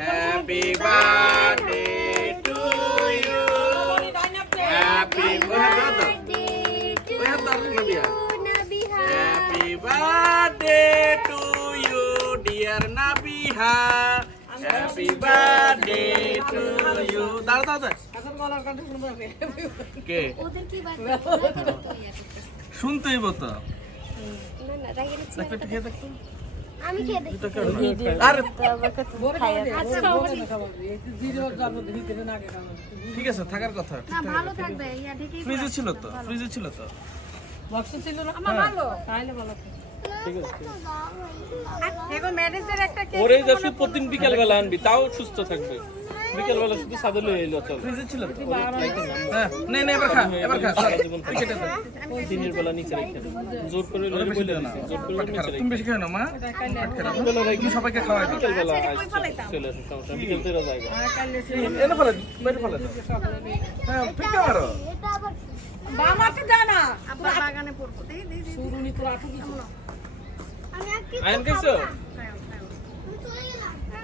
Happy birthday to you happy happy birthday to you dear Nabiha happy birthday to you দাঁড়া দাঁড়া কে? শুনতেই বতো না না রাগের দেখতো আমি খেয়ে দেখি। আরে আচ্ছা ঠিক আছে থাকার কথা। না ভালো থাকবে ইয়া ঢেকেই ফ্রিজে ছিল তো ফ্রিজে ছিল তো। আমার ভালো। এখন ম্যানেজার ওরে যা প্রতিদিন বিকেল বেলা আনবি তাও সুস্থ থাকবে। বিকেল বেলা শুধু সাদে লয়ে এলো চল। ফ্রিজে ছিল হ্যাঁ নে নে এবার খা এবার খা। সারা জীবন থাকবে। দিনের বেলা নিচে রেখে দে। জোর করে লয়ে বলে দিছি জোর করে নিচে রেখে তুমি বেশি খেয়ে নাও মা। বেলা রাখি সবাইকে খাওয়াই বিকেল বেলা আসছে, চলে আসে সমস্যা। বিকেল তেরা জায়গা এনে ফেলে মেরে ফেলে হ্যাঁ ঠিক আবার বামাকে জানা আব্বা বাগানে পড়ব। দেই দেই শুরুনি তোরা আটু আমি আর কি চলে গেলাম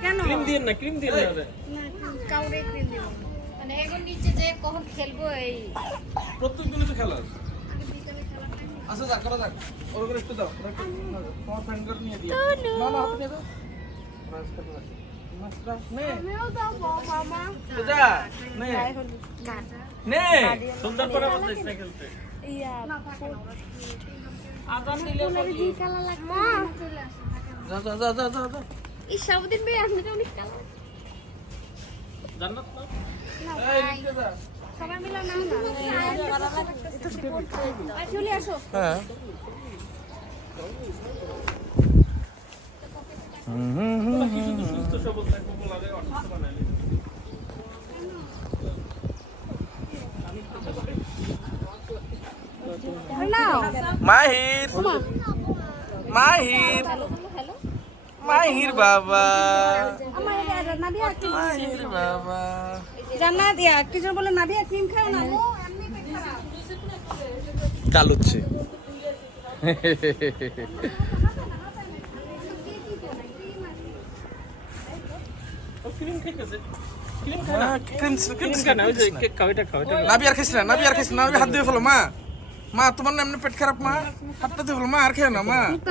কেন? ক্রিম দিন না ক্রিম দিন না কাউরে ক্রিম দেব মানে এখন নিচে যে কখন খেলব এই প্রত্যেক দিনই তো খেলা আগে বিকালে আচ্ছা যাক করা যাক। ওর করে একটু দাও। তোমার ফ্রেন্ডদের নিয়ে দিও। না না হাতে নিয়ে দাও। সুন্দর করে বলতেছ না। খেলতে। ইয়া আদান দিলে জি কালা লাগবে যা যা যা যা যা। এই সাবুদিন ভাই আপনি তো অনেক কালা। জান্নাত না? না ভাই। সবাই মিলে নাম না চলে আসো। হ্যাঁ। সুস্থ সবল থাকব বলারে অসুস্থ বানাইলে মাহির মাহির। হ্যালো হ্যালো মাহির বাবা। মাহির বাবা। জান্নাত ইয়া কিছু বলে ক্রিম খাও না? ও এমনি পেট খারাপ। কাল হচ্ছে হাত দিয়ে ফেলো মা। মা তোমার না এমনি পেট খারাপ মা? হাতটা দিয়ে ফেলো মা আর খেয়ে না মা।